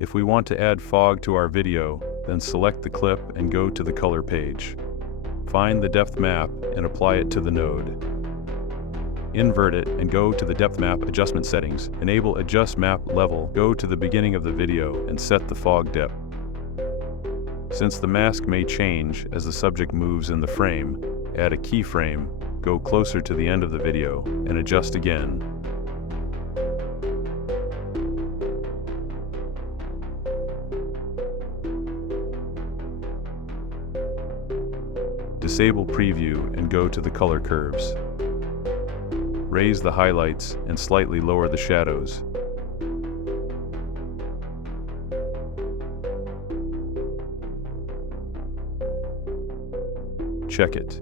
If we want to add fog to our video, then select the clip and go to the color page. Find the depth map and apply it to the node. Invert it and go to the depth map adjustment settings. Enable adjust map level, go to the beginning of the video and set the fog depth. Since the mask may change as the subject moves in the frame, add a keyframe, go closer to the end of the video, and adjust again. Disable preview and go to the color curves. Raise the highlights and slightly lower the shadows. Check it.